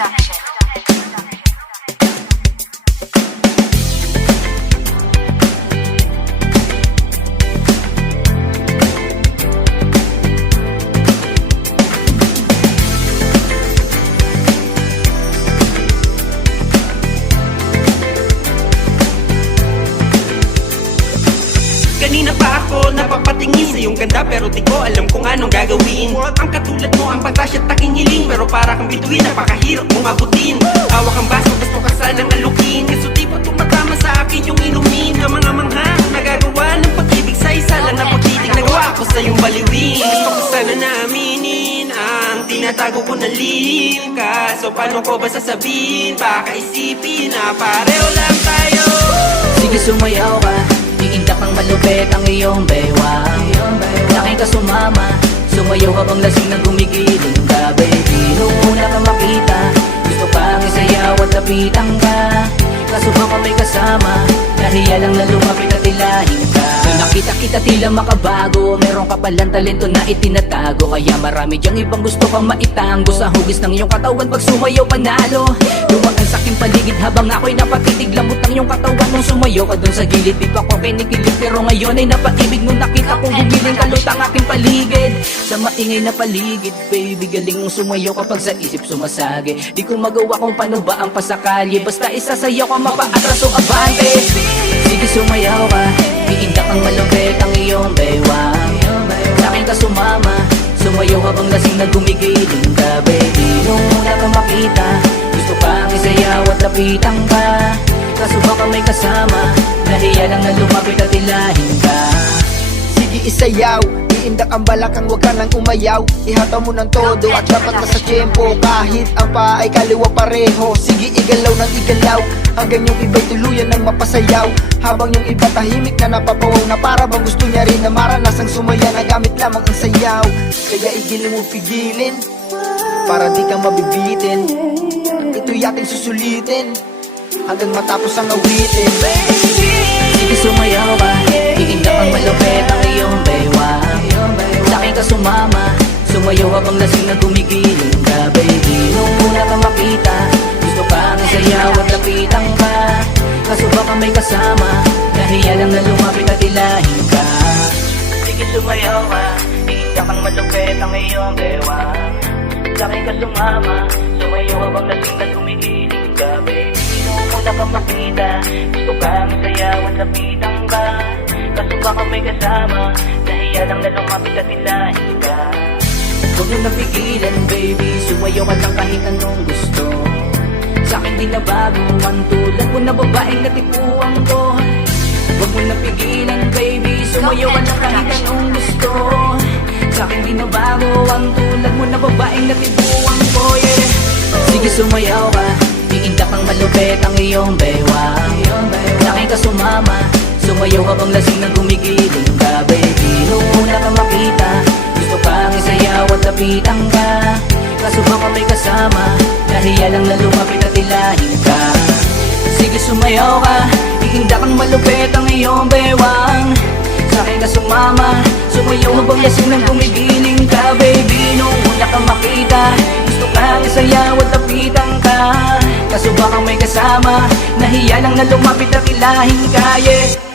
Kanina pa ako napapatingin sa iyong ganda, pero di ko alam kung anong gagawin. Ang katulad mo ang pantas at taking hiling, pero para kang bituin, napakahirap mong abutin. Hawak ang baso, gusto ka sanang alukin, kaso di pa tumatama sa akin yung inumin. Ang mga manghang nagagawa ng pag-ibig sa isa lang na pag-ibig nagawa ko sa iyong baliwin. Gusto ko sana na aminin ang tinatago ko na lihim, kaso paano ko ba sasabihin? Baka isipin na pareho lang tayo. Sige, sumayaw ka, iindak ng malupit ang iyong bewang. Sa'kin ka sumama, sumayaw habang lasing na gumigiling ka, baby. Nung una ka makita, gusto kang isayaw at lapitan ka, kaso baka may kasama, nahiya lang na lumapit at tilahin ka. Nung nakita kita tila makabago, meron ka palang talento na itinatago, kaya marami diyang ibang gusto kang maitango. Sa hugis ng iyong katawan pag sumayaw panalo, lumakan sa aking paligid habang ako'y napatitig. Lambot ng iyong katawan nung sumayaw ka dun sa gilid. Di pa ko kinikilig pero ngayon ay napaibig nung nakita kong gumiling ka lutang aking paligid. Sa maingay na paligid, baby, galing mong sumayaw kapag sa isip sumasagi. Di ko magawa kung paano ba ang pasakali, basta isasayaw ka mapaatras o abante. Sige, sumayaw ka, iindak ang malupit ang iyong bewang. Sa'kin ka sumama, sumayaw habang lasing na gumigiling ka, baby. Nung una ka makita, gusto kang isayaw at lapitan ka, kaso baka may kasama, nahiya lang na lumapit at tilahin ka. Sige, isayaw, iindak ang balakang, huwag ka nang umayaw. Ihataw mo ng todo at dapat na sa tiyempo, kahit ang paa ay kaliwa pareho. Sige, igalaw ng igalaw, hanggang yung iba'y tuluyan ng mapasayaw, habang yung iba tahimik na napapawaw, na para bang gusto niya rin na maranasang sumaya na gamit lamang ang sayaw. Kaya igiling mo pigilin, para di kang mabibitin. Ito'y ating susulitin, hanggang matapos ang awitin. Sige, sumayaw ka, iindak ang malupit ang iyong bewang. Sa'kin ka sumama, sumayaw habang lasing na gumigiling ka, baby. Nung una ka makita, gusto kang isayaw at lapitan ka, kaso baka may kasama, nahiya lang na lumapit at tilahin ka. Sige, sumayaw ka, iindak ang malupit ang iyong bewang. Sa'kin ka sumama, sumayaw habang lasing na gumigiling ka, baby. Nung una ka makita, gusto kang isayaw at lapitan ka, kaso baka may kasama, nahiya lang na lumapit at tilahin ka. Huwag mo napigilan, baby, sumayaw ka lang kahit anong gusto. Sa'kin di na bago ang tulad mo na babaeng natipuan ko. Huwag mo napigilan, baby, sumayaw ka lang kahit anong gusto. Sa'kin di na bago ang tulad mo na babaeng natipuan ko, yeah. Sige, sumayaw ka, iindak ang malupit ang iyong bewang. Sa'kin ka sumama, sumayaw habang lasing na gumigiling ka, baby. Nung una ka makita, gusto kang isayaw at lapitan ka, kaso baka may kasama, nahiya lang na lumapit at tilahin ka. Sige, sumayaw ka, iindak ang malupit ang iyong bewang. Sa'kin ka sumama, sumayaw habang lasing na gumigiling ka, baby. Nung una ka makita, gusto kang isayaw at lapitan ka, kaso baka may kasama, nahiya lang na lumapit at tilahin ka, yeah.